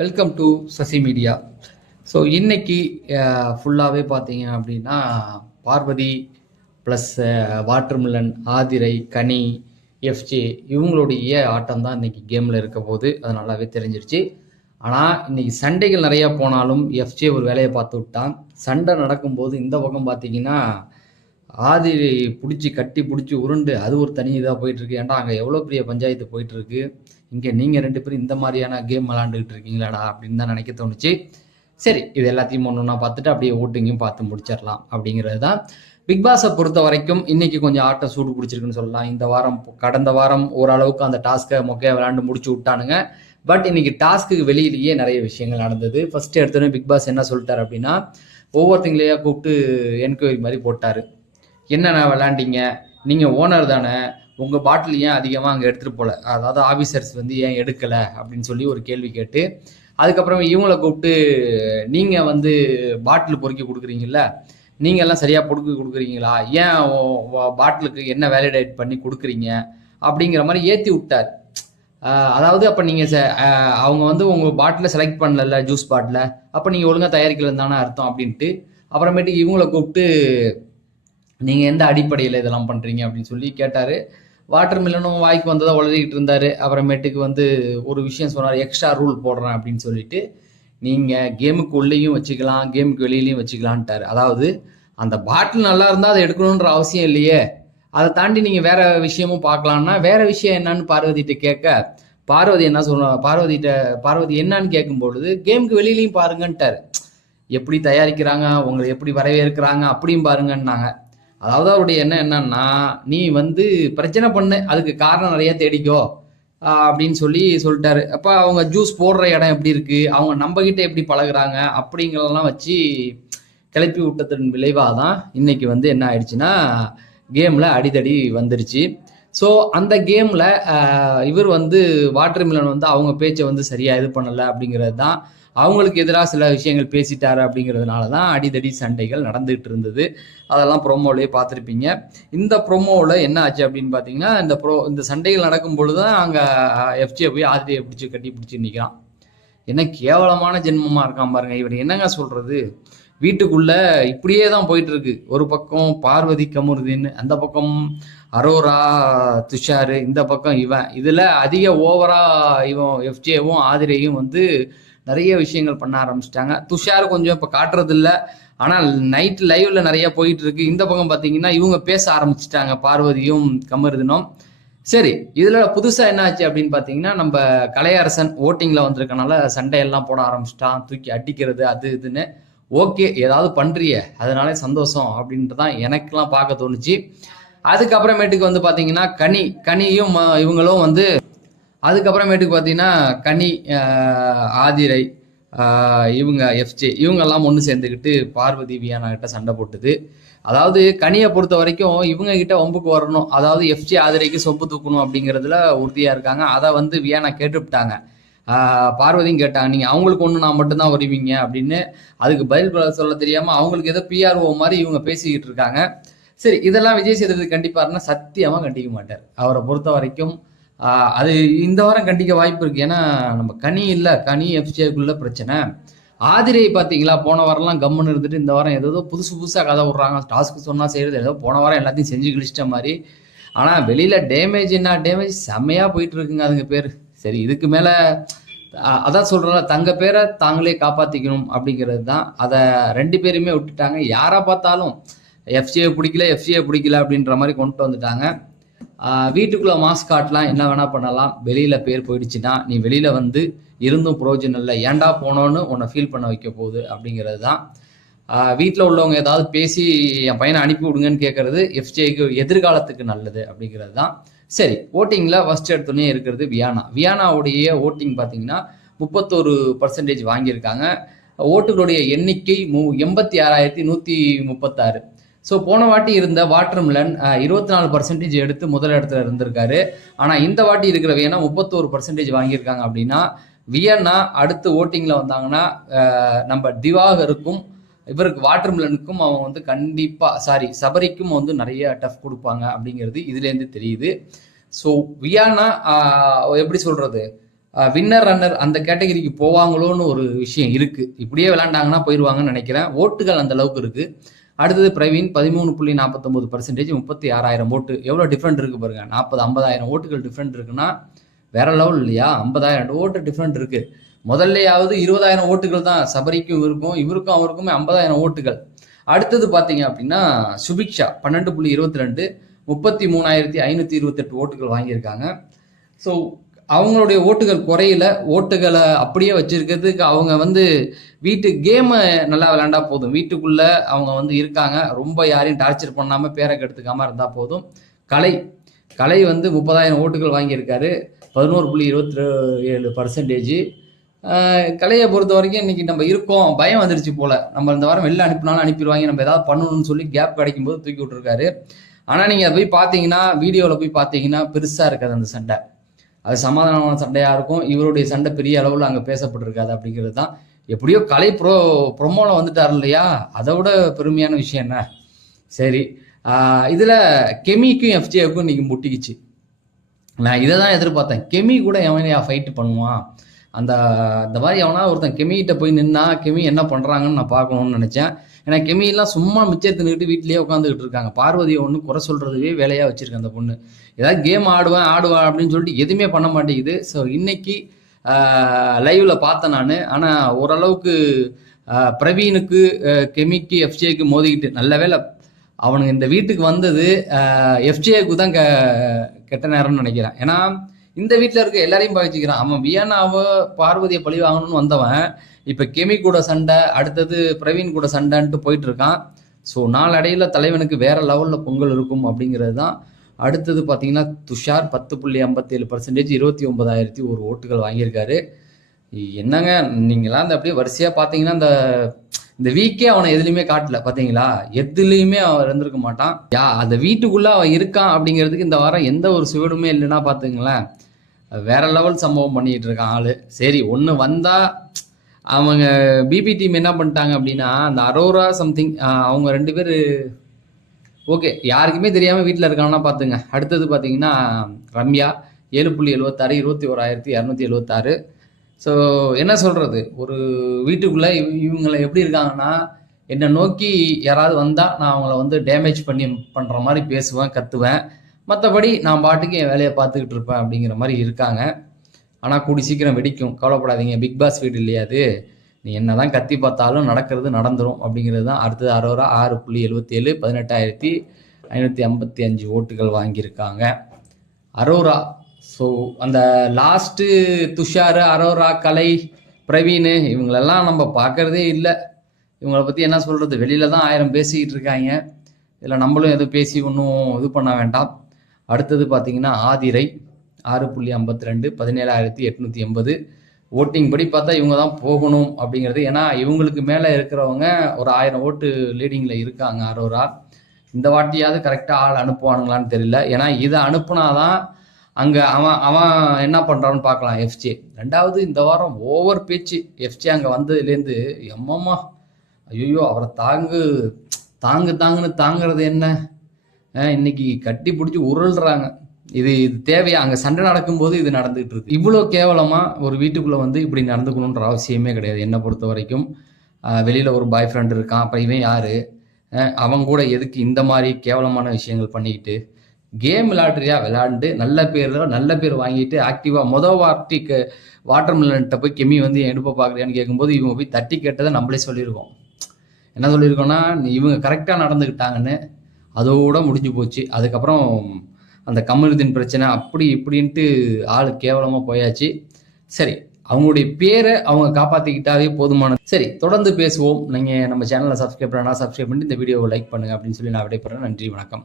Welcome to Sasi media. So இன்னைக்கு ஃபுல்லாகவே பார்த்தீங்க அப்படின்னா பார்வதி ப்ளஸ் வாட்டர்மிலன், ஆதிரை, கனி, எஃப்ஜே இவங்களுடைய ஆட்டம் தான் இன்னைக்கு கேமில் இருக்க போது. அது நல்லாவே தெரிஞ்சிருச்சு. ஆனால் இன்னைக்கு சண்டைகள் நிறையா போனாலும் எஃப்ஜே ஒரு வேலையை பார்த்து விட்டான். சண்டை நடக்கும்போது இந்த பக்கம் பார்த்தீங்கன்னா ஆதிரை பிடிச்சி கட்டி பிடிச்சி உருண்டு அது ஒரு தனி இதாக போயிட்டுருக்கு. ஏன்டா அங்கே எவ்வளோ பெரிய பஞ்சாயத்து போயிட்டுருக்கு, இங்கே நீங்கள் ரெண்டு பேரும் இந்த மாதிரியான கேம் விளாண்டுக்கிட்டு இருக்கீங்களாடா அப்படின்னு தான் நினைக்க தோணுச்சு. சரி, இது எல்லாத்தையும் ஒன்று பார்த்துட்டு அப்படியே ஓட்டிங்கும் பார்த்து முடிச்சிடலாம் அப்படிங்கிறது தான். பிக் பாஸை பொறுத்த வரைக்கும் இன்னைக்கு கொஞ்சம் ஆட்டம் சூடு பிடிச்சிருக்குன்னு சொல்லலாம். இந்த வாரம் கடந்த வாரம் ஓரளவுக்கு அந்த டாஸ்க்கை மொக்கையாக விளாண்டு முடிச்சு விட்டானுங்க. பட் இன்னைக்கு டாஸ்க்கு வெளியிலேயே நிறைய விஷயங்கள் நடந்தது. ஃபர்ஸ்ட் எடுத்தோடனே பிக் பாஸ் என்ன சொல்லிட்டாரு அப்படின்னா, ஒவ்வொருத்தங்களையா கூப்பிட்டு என்கொயரி மாதிரி போட்டார். என்னென்ன விளாண்டிங்க, நீங்கள் ஓனர் தானே, உங்கள் பாட்டில் ஏன் அதிகமாக அங்கே எடுத்துகிட்டு போகல, அதாவது ஆஃபீஸர்ஸ் வந்து ஏன் எடுக்கலை அப்படின்னு சொல்லி ஒரு கேள்வி கேட்டு, அதுக்கப்புறம் இவங்களை கூப்பிட்டு நீங்கள் வந்து பாட்டில் பொறுக்கி கொடுக்குறீங்கள, நீங்கள் எல்லாம் சரியாக பொறுக்கி கொடுக்குறீங்களா, ஏன் பாட்டிலுக்கு என்ன வேலிடேட் பண்ணி கொடுக்குறீங்க அப்படிங்கிற மாதிரி ஏற்றி விட்டார். அதாவது அப்போ நீங்கள் அவங்க வந்து உங்கள் பாட்டிலை செலக்ட் பண்ணல, ஜூஸ் பாட்டில், அப்போ நீங்கள் ஒழுங்காக தயாரிக்கலன்னு தானே அர்த்தம் அப்படின்ட்டு. அப்புறமேட்டுக்கு இவங்களை கூப்பிட்டு நீங்கள் எந்த அடிப்படையில் இதெல்லாம் பண்ணுறீங்க அப்படின்னு சொல்லி கேட்டார். வாட்டர்மிலனும் வாய்க்கு வந்ததை உளறிக்கிட்டு இருந்தார். அப்புறமேட்டுக்கு வந்து ஒரு விஷயம் சொன்னார், எக்ஸ்ட்ரா ரூல் போடுறேன் அப்படின்னு சொல்லிட்டு. நீங்கள் கேமுக்கு உள்ளேயும் வச்சுக்கலாம், கேமுக்கு வெளியிலையும் வச்சுக்கலான்ட்டார். அதாவது அந்த பாட்டில் நல்லா இருந்தால் அதை எடுக்கணுன்ற அவசியம் இல்லையே, அதை தாண்டி நீங்கள் வேற விஷயமும் பார்க்கலான்னா வேற விஷயம் என்னன்னு பார்வதிகிட்ட கேட்க, பார்வதி என்ன சொல்லுவாங்க, பார்வதி என்னன்னு கேட்கும் பொழுது கேமுக்கு வெளியிலையும் பாருங்கன்ட்டார். எப்படி தயாரிக்கிறாங்க, உங்களை எப்படி வரவேற்கிறாங்க அப்படியும் பாருங்கன்னாங்க. அதாவது அவருடைய எண்ணம் என்னன்னா, நீ வந்து பிரச்சனை பண்ணு, அதுக்கு காரணம் நிறைய தேடிக்கோ அப்படின்னு சொல்லிட்டாரு. அப்போ அவங்க ஜூஸ் போடுற இடம் எப்படி இருக்கு, அவங்க நம்ம கிட்ட எப்படி பழகுறாங்க அப்படிங்கிறதெல்லாம் வச்சு கிளப்பி விட்டதன் விளைவாக தான் இன்னைக்கு வந்து என்ன ஆயிடுச்சுன்னா கேம்ல அடிதடி வந்துருச்சு. ஸோ அந்த கேம்ல இவர் வந்து வாட்டர்மிலன் வந்து அவங்க பேச்சை வந்து சரியா இது பண்ணலை அப்படிங்கிறது தான், அவங்களுக்கு எதிராக சில விஷயங்கள் பேசிட்டாரு அப்படிங்கிறதுனால தான் அடிதடி சண்டைகள் நடந்துகிட்டு இருந்தது. அதெல்லாம் ப்ரோமோலேயே பார்த்துருப்பீங்க. இந்த ப்ரோமோவில் என்ன ஆச்சு அப்படின்னு பார்த்தீங்கன்னா, இந்த சண்டைகள் நடக்கும் பொழுது தான் அங்கே எஃப்ஜே போய் ஆதிரியை பிடிச்சி கட்டி பிடிச்சி நிற்கிறான். என்ன கேவலமான ஜென்மமாக இருக்கான் பாருங்க. இவர் என்னங்க சொல்றது, வீட்டுக்குள்ள இப்படியே தான் போயிட்டு இருக்கு. ஒரு பக்கம் பார்வதி கமருதீன், அந்த பக்கம் அரோரா துஷாரு, இந்த பக்கம் இவன். இதுல அதிக ஓவரா இவன் எஃப்ஜேவும் ஆதிரையும் வந்து நிறைய விஷயங்கள் பண்ண ஆரம்பிச்சிட்டாங்க. துஷார் கொஞ்சம் இப்போ காட்டுறது இல்லை, ஆனால் நைட் லைவ்ல நிறைய போயிட்டு இருக்கு. இந்த பக்கம் பார்த்தீங்கன்னா இவங்க பேச ஆரம்பிச்சிட்டாங்க, பார்வதியும் கமருதினும். சரி, இதுல புதுசா என்ன ஆச்சு அப்படின்னு பார்த்தீங்கன்னா, நம்ம கலையரசன் ஓட்டிங்ல வந்திருக்கனால சண்டையெல்லாம் போட ஆரம்பிச்சிட்டான், தூக்கி அடிக்கிறது அது இதுன்னு. ஓகே, ஏதாவது பண்றிய அதனால சந்தோஷம் அப்படின்ட்டு தான் எனக்கெல்லாம் பார்க்க தோணுச்சு. அதுக்கப்புறமேட்டுக்கு வந்து பார்த்தீங்கன்னா கனியும் இவங்களும் வந்து, அதுக்கப்புறமேட்டுக்கு பார்த்தீங்கன்னா கனி, ஆதிரை, இவங்க எஃப்ஜே இவங்கெல்லாம் ஒன்று சேர்ந்துக்கிட்டு பார்வதி வியானா கிட்ட சண்டை போட்டுது. அதாவது கனியை பொறுத்த வரைக்கும் இவங்க கிட்ட வம்புக்கு வரணும், அதாவது எஃப்ஜே ஆதிரைக்கு சொப்பு தூக்கணும் அப்படிங்கிறதுல உறுதியாக இருக்காங்க. அதை வந்து வியானா கேட்டுவிட்டாங்க. பார்வதியும் கேட்டாங்க, நீங்கள் அவங்களுக்கு ஒன்று நான் மட்டும்தான் வருவீங்க அப்படின்னு. அதுக்கு பதில் சொல்ல தெரியாமல் அவங்களுக்கு ஏதோ பிஆர்ஓ மாதிரி இவங்க பேசிக்கிட்டு இருக்காங்க. சரி, இதெல்லாம் விஜய் சேதுபதி கண்டிப்பாருன்னா சத்தியமாக கண்டிக்க மாட்டார். அவரை பொறுத்த வரைக்கும் அது இந்த வாரம் கண்டிக்க வாய்ப்பு இருக்கு. ஏன்னா நம்ம கனி இல்லை, கனி எஃப்ஜேக்குள்ள பிரச்சனை. ஆதிரை பார்த்தீங்களா, போன வாரம்லாம் கம்முன்னு இருந்துட்டு இந்த வாரம் ஏதோ புதுசாக கதை விட்றாங்க. டாஸ்க்கு சொன்னால் செய்கிறது, ஏதோ போன வாரம் எல்லாத்தையும் செஞ்சு கிழிச்சிட்ட மாதிரி. ஆனால் வெளியில் டேமேஜ் செம்மையாக போயிட்டு இருக்குங்க அதுங்க பேர். சரி, இதுக்கு மேலே அதான் சொல்கிறோம்ல, தங்க பேரை தாங்களே காப்பாற்றிக்கணும் அப்படிங்கிறது தான். அதை ரெண்டு பேருமே விட்டுட்டாங்க. யாரை பார்த்தாலும் எஃப்ஜே பிடிக்கல அப்படின்ற மாதிரி கொண்டு வந்துட்டாங்க. வீட்டுக்குள்ளே மாஸ்க் காட்டலாம், என்ன வேணால் பண்ணலாம். வெளியில் பேர் போயிடுச்சுன்னா நீ வெளியில் வந்து இருந்தும் பிரயோஜனம் இல்லை, ஏன்டா போனோன்னு உன்னை ஃபீல் பண்ண வைக்க போகுது அப்படிங்கிறது தான். வீட்டில் உள்ளவங்க ஏதாவது பேசி என் பையனை அனுப்பி விடுங்கன்னு கேட்கறது எஃப்ஜேக்கு எதிர்காலத்துக்கு நல்லது அப்படிங்கிறது தான். சரி, ஓட்டிங்கில் ஃபர்ஸ்ட் எடுத்தோடனே இருக்கிறது வியானாவுடைய ஓட்டிங் பார்த்தீங்கன்னா 31% வாங்கியிருக்காங்க. ஓட்டுகளுடைய எண்ணிக்கை 86,136. ஸோ போன வாட்டி இருந்த வாட்டர்மிலன் 24% எடுத்து முதல் இடத்துல இருந்திருக்காரு. ஆனால் இந்த வாட்டி இருக்கிற வியன்னா 31% வாங்கியிருக்காங்க. அப்படின்னா வியன்னா அடுத்து ஓட்டிங்கில் வந்தாங்கன்னா நம்ம திவாகருக்கும் இவருக்கு வாட்டர்மிலனுக்கும் அவங்க வந்து கண்டிப்பாக சபரிக்கும் வந்து நிறைய டஃப் கொடுப்பாங்க அப்படிங்கிறது இதுலேருந்து தெரியுது. ஸோ வியானா எப்படி சொல்கிறது, வின்னர் ரன்னர் அந்த கேட்டகரிக்கு போவாங்களோன்னு ஒரு விஷயம் இருக்குது. இப்படியே விளையாண்டாங்கன்னா போயிடுவாங்கன்னு நினைக்கிறேன். ஓட்டுகள் அந்த அளவுக்கு இருக்குது. அடுத்தது பிரவீன் 13.49%, 36,000 ஓட்டு. எவ்வளோ டிஃப்ரெண்ட் இருக்குது பாருங்கள். 50,000 ஓட்டுகள் டிஃப்ரெண்ட் இருக்குன்னா வேற லெவல் இல்லையா? 50,000 ஓட்டு டிஃப்ரெண்ட் இருக்குது. முதல்லையாவது 20,000 ஓட்டுகள் தான் சபரிக்கும் இருக்கும், இவருக்கும் அவருக்குமே 50,000 ஓட்டுகள். அடுத்தது பார்த்தீங்க அப்படின்னா சுபிக்ஷா 12.22, 33,528 ஓட்டுகள் வாங்கியிருக்காங்க. ஸோ அவங்களுடைய ஓட்டுகள் குறையில, ஓட்டுகளை அப்படியே வச்சிருக்கிறதுக்கு அவங்க வீட்டு கேமை நல்லா விளையாண்டா போதும். வீட்டுக்குள்ள அவங்க இருக்காங்க, ரொம்ப யாரையும் டார்ச்சர் பண்ணாம பேரை கெடுத்துக்காம இருந்தா போதும். கலை 30,000 ஓட்டுகள் வாங்கியிருக்காரு, 11.27%. கலையை பொறுத்த வரைக்கும் இன்னைக்கு நம்ம இருக்கோம், பயம் வந்துருச்சு போல, நம்ம இந்த வாரம் வெளில அனுப்பினாலும் அனுப்பிடுவாங்க, நம்ம ஏதாவது பண்ணணும்னு சொல்லி கேப் கிடைக்கும் போது தூக்கி விட்டுருக்காரு. ஆனா நீங்க போய் பார்த்தீங்கன்னா, வீடியோவில் போய் பார்த்தீங்கன்னா பெருசா இருக்காது அந்த சண்டை. அது சமாதானமான சண்டையாக இருக்கும். இவருடைய சண்டை பெரிய அளவில் அங்கே பேசப்பட்டிருக்காது அப்படிங்கிறது தான். எப்படியோ கலை ப்ரொமோவில் வந்துட்டார் இல்லையா, அதை விட பெருமையான விஷயம் என்ன? சரி, இதில் கெமிக்கும் எஃப்ஜேவுக்கும் இன்னைக்கு முட்டிக்குச்சு. நான் இதை தான் எதிர்பார்த்தேன். கெமி கூட எவனையா ஃபைட்டு பண்ணுவான், இந்த மாதிரி எவனா ஒருத்தன் கெமிகிட்ட போய் நின்னா கெமி என்ன பண்ணுறாங்கன்னு நான் பார்க்கணும்னு நினச்சேன். ஏன்னா கெமியெல்லாம் சும்மா மிச்சத்துக்கிட்டு வீட்லேயே உட்காந்துக்கிட்டு இருக்காங்க. பார்வதியை ஒன்று குறை சொல்கிறதுவே வேலையாக வச்சுருக்கேன் அந்த பொண்ணு. ஏதாவது கேம் ஆடுவேன் அப்படின்னு சொல்லிட்டு எதுவுமே பண்ண மாட்டேங்குது. ஸோ இன்னைக்கு லைவ்ல பார்த்தேன் நான். ஆனால் ஓரளவுக்கு பிரவீனுக்கு கெமிக்கு எஃப்ஜேக்கு மோதிக்கிட்டு, நல்ல வேலை அவனுக்கு இந்த வீட்டுக்கு வந்தது எஃப்ஜேக்கு தான் கெட்ட நேரம்னு நினைக்கிறேன். ஏன்னா இந்த வீட்டில் இருக்க எல்லாரையும் பாதிச்சுக்கிறான். அவன் வியன்னாவை பார்வதியை பழி வாங்கணும்னு வந்தவன் இப்போ கெமி கூட சண்டை, அடுத்தது பிரவீன் கூட சண்டைன்ட்டு போயிட்டு இருக்கான். ஸோ நாளடைவில் தலைவனுக்கு வேற லெவலில் பொங்கல் இருக்கும் அப்படிங்கிறது தான். அடுத்தது பார்த்தீங்கன்னா துஷார் 10.57%, 29,001 ஓட்டுகள் வாங்கியிருக்காரு. என்னங்க நீங்களாம் அந்த அப்படியே வரிசையாக பார்த்தீங்கன்னா இந்த வீக்கே அவனை எதுலையுமே காட்டல பார்த்தீங்களா? எதுலையுமே அவன் இருந்திருக்க மாட்டான். அந்த வீட்டுக்குள்ள அவன் இருக்கான் அப்படிங்கிறதுக்கு இந்த வாரம் எந்த ஒரு சுவடுமே இல்லைன்னா பார்த்துங்களேன். வேற லெவல் சம்பவம் பண்ணிட்டு இருக்கான் ஆளு. சரி, ஒன்று வந்தா அவங்க பிபி டீம் என்ன பண்ணிட்டாங்க அப்படின்னா, அந்த அரோரா சம்திங் அவங்க 2 பேர் ஓகே, யாருக்குமே தெரியாமல் வீட்டில் இருக்காங்கன்னா பார்த்துங்க. அடுத்தது பார்த்தீங்கன்னா ரம்யா 7.76, 21,276. ஸோ என்ன சொல்கிறது, ஒரு வீட்டுக்குள்ளே இவங்களை எப்படி இருக்காங்கன்னா, என்னை நோக்கி யாராவது வந்தால் நான் அவங்கள டேமேஜ் பண்ணுற மாதிரி பேசுவேன், கத்துவேன். மற்றபடி நான் பாட்டுக்கு என் வேலையை பார்த்துக்கிட்டு இருப்பேன் அப்படிங்கிற மாதிரி இருக்காங்க. ஆனால் கூடி சீக்கிரம் வெடிக்கும், கவலைப்படாதீங்க. பிக் பாஸ் வீடு இல்லையா அது, நீ என்ன தான் கத்தி பார்த்தாலும் நடக்கிறது நடந்துடும் அப்படிங்கிறது தான். அடுத்தது அரோரா 6.77, 18,555 ஓட்டுகள் வாங்கியிருக்காங்க அரோரா. ஸோ அந்த லாஸ்ட்டு துஷார், அரோரா, கலை, பிரவீன் இவங்களெல்லாம் நம்ம பார்க்கறதே இல்லை. இவங்களை பற்றி என்ன சொல்கிறது, வெளியில தான் 1000 பேசிக்கிட்டு இருக்காங்க. இதில் நம்மளும் எதுவும் பேசி ஒன்றும் இது பண்ண வேண்டாம். அடுத்தது பார்த்தீங்கன்னா ஆதிரை 6.52, 17,880 ஓட்டிங் படி பார்த்தா இவங்க தான் போகணும் அப்படிங்கிறது. ஏன்னா இவங்களுக்கு மேலே இருக்கிறவங்க ஒரு 1000 ஓட்டு லீடிங்கில் இருக்காங்க அரோரா. இந்த வாட்டியாவது கரெக்டாக ஆள் அனுப்புவானுங்களான்னு தெரியல. ஏன்னா இதை அனுப்புனாதான் அங்கே அவன் என்ன பண்ணுறான்னு பார்க்கலாம் எஃப்ஜே. ரெண்டாவது இந்த வாரம் ஓவர் பேச்சு எஃப்ஜே அங்கே வந்ததுலேருந்து. எம்மம்மா ஐயோ, அவரை தாங்குன்னு தாங்கிறது என்ன, இன்னைக்கு கட்டி பிடிச்சி உருள்றாங்க. இது தேவையா? அங்கே சண்டை நடக்கும்போது இது நடந்துகிட்டு இருக்கு. இவ்வளோ கேவலமாக ஒரு வீட்டுக்குள்ளே இப்படி நடந்துக்கணுன்ற அவசியமே கிடையாது என்னை பொறுத்த வரைக்கும். வெளியில் ஒரு பாய் ஃப்ரெண்ட் இருக்கான், அப்போ இவன் யார்? அவன் கூட எதுக்கு இந்த மாதிரி கேவலமான விஷயங்கள் பண்ணிக்கிட்டு? கேம் விளையாடுறியா, விளையாண்டு நல்ல பேர் வாங்கிட்டு ஆக்டிவாக வாட்டர் மில்லன்ட்ட போய் கெமி என் எடுப்பை பார்க்குறியான்னு கேட்கும்போது இவங்க போய் தட்டி கேட்டதை நம்மளே சொல்லியிருக்கோம். என்ன சொல்லியிருக்கோன்னா, இவங்க கரெக்டாக நடந்துக்கிட்டாங்கன்னு. அதோட முடிஞ்சு போச்சு. அதுக்கப்புறம் அந்த கமருதீன் பிரச்சனை அப்படி இப்படின்ட்டு ஆள் கேவலமாக போயாச்சு. சரி, அவங்களுடைய பேரை அவங்க காப்பாற்றிக்கிட்டாவே போதுமானது. சரி, தொடர்ந்து பேசுவோம். நீங்கள் நம்ம சேனலை சப்ஸ்கிரைப் பண்ணா சப்ஸ்கிரைப் பண்ணிட்டு இந்த வீடியோவை லைக் பண்ணுங்கள் அப்படின்னு சொல்லி நான் விடைபெறேன். நன்றி, வணக்கம்.